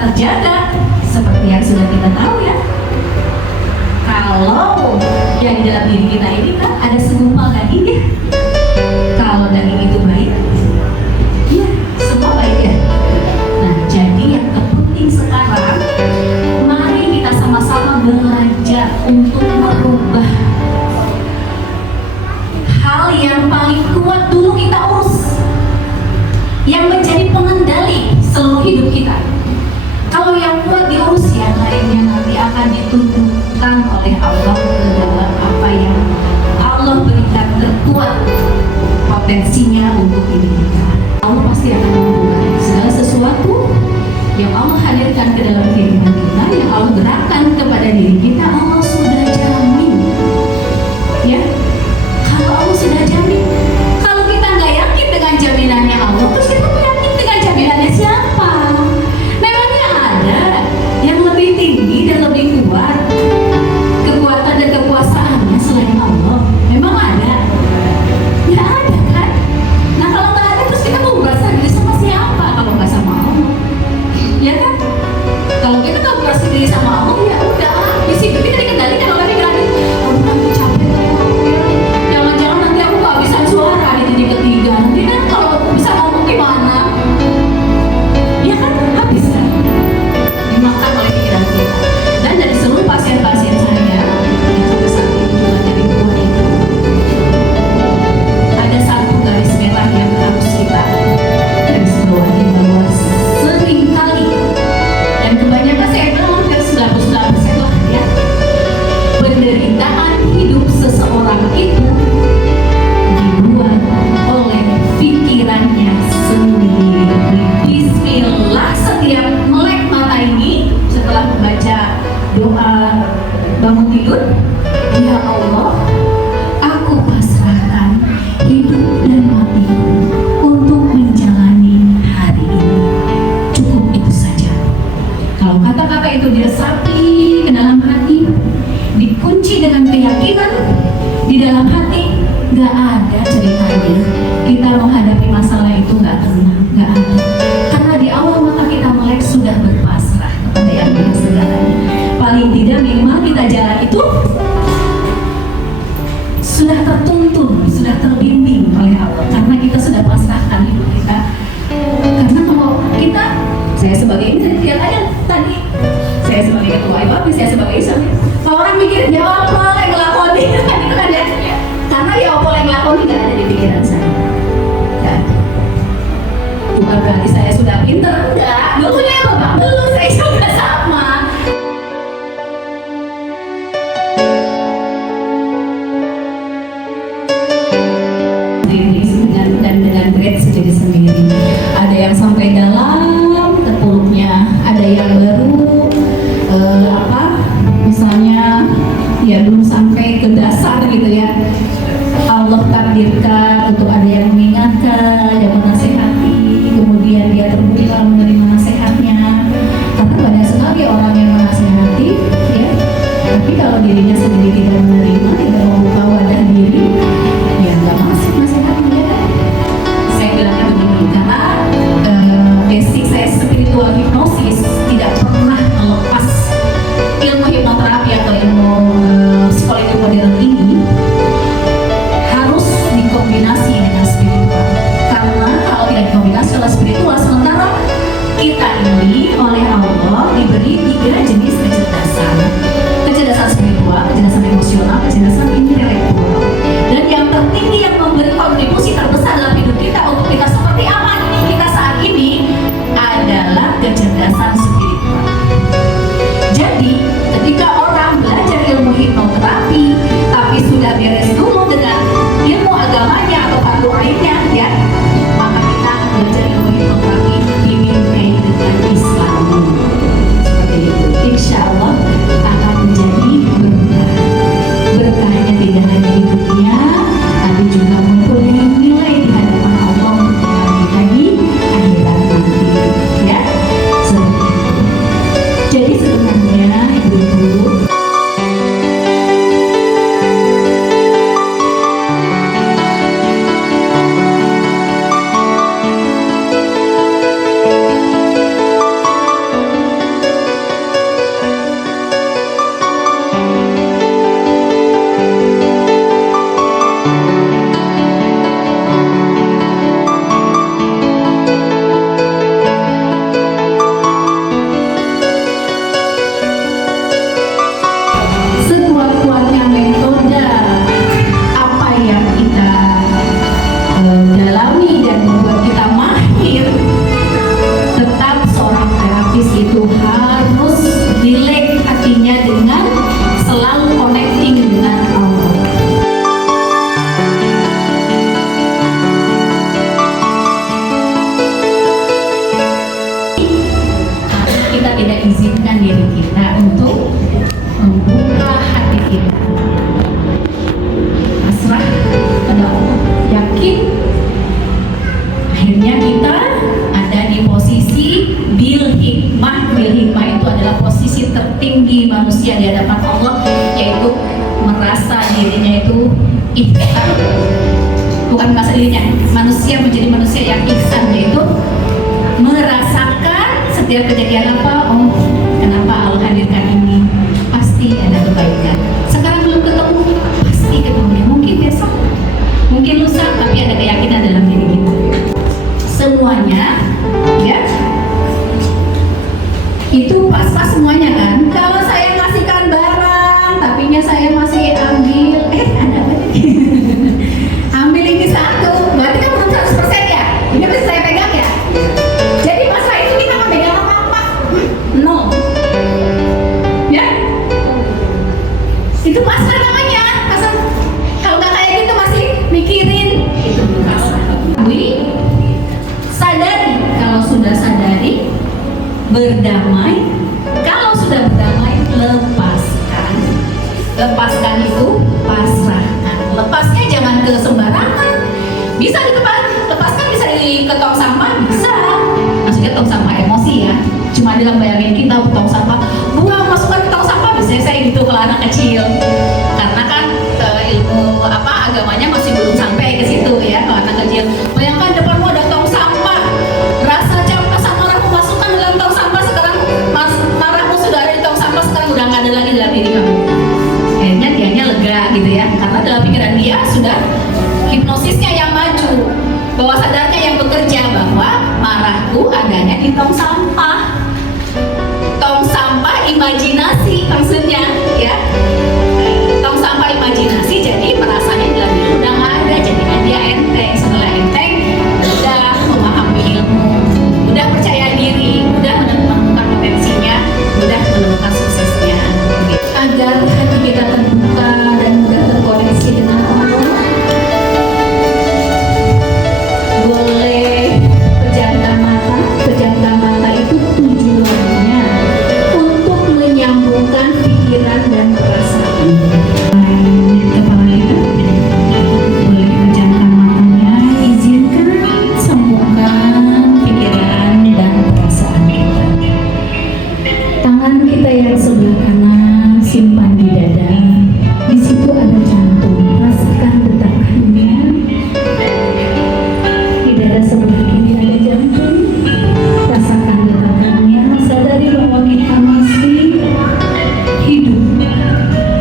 terjaga seperti yang sudah kita tahu ya. Kalau yang di dalam diri kita ini kan ada segumpal daging ya. Kalau daging itu baik, ya semua baik ya. Nah, jadi yang terpenting sekarang, mari kita sama-sama belajar untuk merubah hal yang paling kuat dulu kita urus, yang menjadi pengendali seluruh hidup kita. Kalau yang kuat diurus, yang lainnya nanti akan ditunjukkan oleh Allah ke dalam apa yang Allah berikan terkuat potensinya untuk diri kita. Allah pasti akan membuat segala sesuatu yang Allah hadirkan ke dalam kehidupan kita, yang Allah gerakkan kepada diri kita, Allah sudah jamin. Ya, kalau Allah sudah jamin, kalau kita nggak yakin dengan jaminannya Allah, terus kita yakin dengan jaminannya siapa? Memangnya ada yang lebih tinggi dan lebih kuat kekuatan dan kekuasaannya selain Allah? Memang ada? Nggak ada kan? Nah, kalau nggak ada, terus kita mau berasa diri sama siapa kalau nggak sama Allah? Ya kan? Kalau kita nggak berasa diri sama Allah, ya udah, di situ kita dikendalikan oleh pikiran. Oh, nanti capek lah ya aku ya. Jangan-jangan nanti aku nggak bisa suara di titik ketiga. Nanti kan kalau aku bisa ngomong gimana? Ya kan? Habis kan? Dimakan oleh pikiran kita. Dan dari seluruh pasien-pasien saya, itu saat ini juga jadi buah itu. Ada satu garis merah yang harus kita garis bawahi, bahwa sering kali, dan kebanyakan saya bilang hampir 99% lah ya, penderitaan hidup seseorang itu dibuat oleh pikirannya sendiri. Bismillah, setiap melek mata ini setelah membaca doa bangun tidur, ya Allah, aku pasrahkan hidup dan matiku untuk menjalani hari ini. Cukup itu saja. Kalau kata-kata itu diresapi ke dalam hati, dikunci dengan keyakinan di dalam hati, gak ada ceritanya kita menghadapi masalah itu gak tenang, gak ada. Karena di awal mata kita melek sudah berpasrah kepada yang Maha Segalanya. Paling tidak minimal kita jalan itu sudah tertuntun, sudah terbimbing oleh Allah, karena kita sudah pasrahkan hidup kita. Karena kalau kita, saya sebagai ini, lihat aja tadi, saya sebagai ketua IPAP, saya sebagai istri, kalau orang mikir ya apa yang ngelakoni kan itu kan ya, karena ya apa yang ngelakoni nggak ada di pikiran saya. Dan bukan berarti saya sudah pinter, enggak, dulunya bapak belum, saya juga sama. Dengan grade sendiri-sendiri. Ada yang sampai dalam terpuruknya, ada yang baru misalnya ya belum sampai ke dasar gitu ya. Allah takdirkan untuk ada yang mengingatkan, yang menasehati, kemudian dia terbuka menerima nasihatnya. Karena banyak sekali orang yang menasehati ya, tapi kalau dirinya sendiri tidak menerima, tidak membuka wadah diri, ya nggak masuk nasihatnya. Saya bilangnya begini, karena basic saya spiritual hipnosis tidak pernah melepas ilmu hipnoterapi atau ilmu psikologi modern ini harus dikombinasi dengan spiritual. Karena kalau tidak dikombinasi oleh spiritual, sementara kita ini oleh Allah diberi 3 jenis kecerdasan: kecerdasan spiritual, kecerdasan emosional, kecerdasan intelektual. Dan yang tertinggi yang memberi kontribusi terbesar dalam hidup kita untuk kita seperti apa ini kita saat ini adalah kecerdasan spiritual. Jadi ketika orang belajar ilmu hipnoterapi tapi sudah beres dulu dengan ilmu agamanya atau fardu ainnya ya, maka kita belajar ilmu hipnoterapi dibimbing dengan Islam seperti itu. Insya Allah akan menjadi berkah. Berkahnya tidak hanya hidupnya, tapi juga mempunyai nilai di hadapan Allah untuk kita di akhirat nanti ya. Seperti itu. ihsan, bukan bahasa dirinya, manusia menjadi manusia yang ihsan, yaitu merasakan setiap kejadian apa, oh kenapa Allah hadirkan ini, pasti ada kebaikan. Sekarang belum ketemu, pasti ketemunya, mungkin besok, mungkin lusa, tapi ada keyakinan dalam diri kita. Semuanya, ya, itu pas-pas semuanya kan. Kalau saya ngasihkan barang, tapinya saya masih ambil, ada apa nih? Ambil ini satu, berarti kan belum 100% ya? Ini mesti saya pegang ya? Jadi masalah itu kita nggak pegang apa-apa, nol, ya? Itu pasrah namanya, pasrah. Kalau nggak kayak gitu masih mikirin, itu belum pasrah. Sadari, kalau sudah sadari, berdamai. Kalau sudah berdamai, lepaskan. Lepaskan itu pasrahkan. Lepasnya jangan ke sembarangan. Bisa di tempat, lepaskan bisa di ke tong sampah, bisa. Maksudnya tong sampah emosi ya. Cuma dalam bayangin kita tong sampah, buang masukkan ke tong sampah, biasanya saya gitu kalau anak kecil. Karena kan ilmu agamanya masih belum sampai ke situ ya kalau anak kecil. Bayangkan depanmu ada tong sampah, rasa marahmu masukkan dalam tong sampah, sekarang marahmu sudah ada di tong sampah, sekarang udah nggak ada lagi dalam diri kamu. Akhirnya dianya lega gitu ya, karena dalam pikiran dia sudah hipnosisnya yang maju, bawah sadarnya yang bekerja bahwa marahku adanya di tong sampah. Tong sampah imajinasi maksudnya ya, tong sampah imajinasi, jadi merasanya dalam diri udah nggak ada, jadinya dia enteng. Setelah enteng, udah memahami ilmu, udah percaya diri, udah menemukan potensinya, udah menemukan suksesnya, agar hati kita terbuka dan mudah terkoneksi dengan Allah. Boleh pejamkan mata itu tujuannya untuk menyambungkan pikiran dan perasaan. Kepala kita boleh pejamkan matanya, izinkan sambungkan pikiran dan perasaan kita. Tangan kita yang sebelah kanan simpan di dada. Di situ ada jantung. Rasakan detakannya. Di dada sebelah kiri ada jantung. Rasakan detakannya. Sadari bahwa kita masih hidup.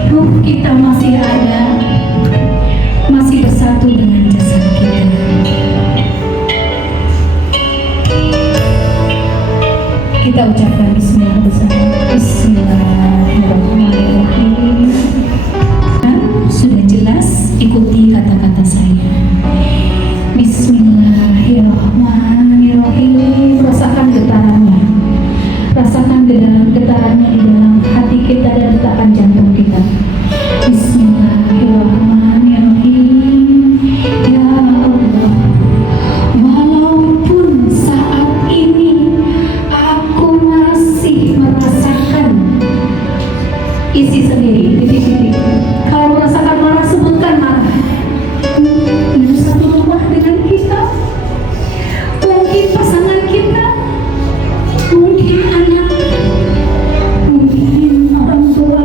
Ruh kita masih ada, masih bersatu dengan jasad kita. Kita ucapkan bismillah bersama. Bismillahirrahmanirrahim. Sudah jelas, ikuti kata-kata saya. Bismillahirrahmanirrahim. Rasakan getarannya. Rasakan getarannya di dalam hati kita dan detakan jantung kita. Bismillahirrahmanirrahim. Ya Allah, walaupun saat ini aku masih merasakan, isi sendiri, titik-titik. Kalau merasakan marah, sebutkan marah. Ini satu rumah dengan kita, mungkin pasangan kita, mungkin anak, mungkin orang tua,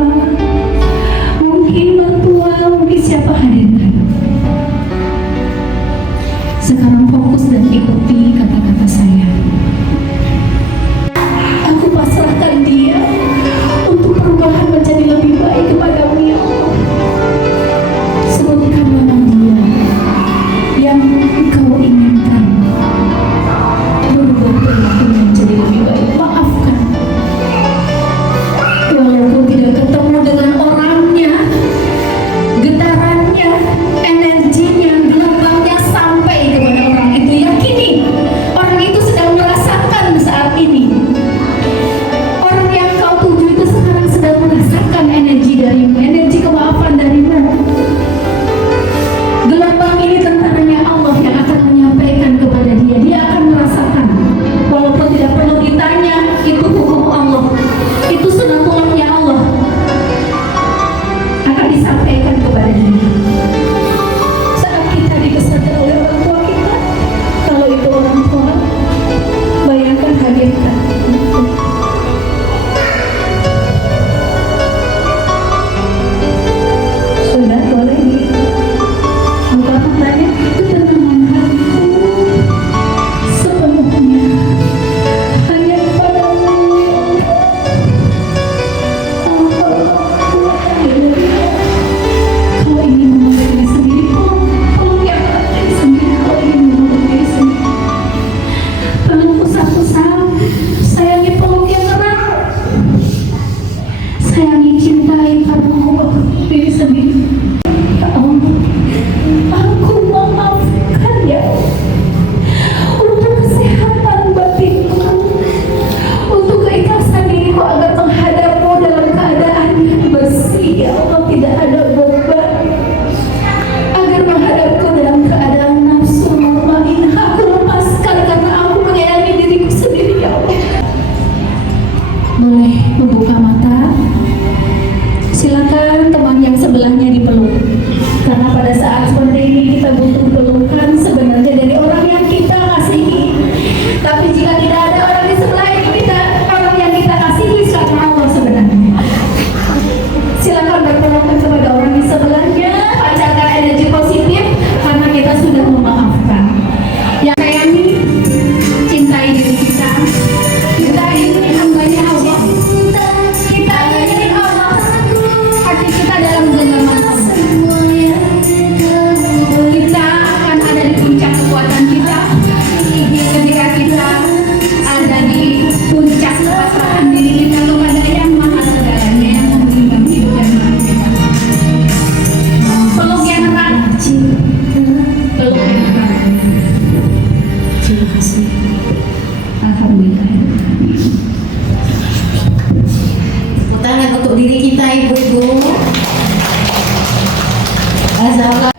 sana ibu-ibu. Azza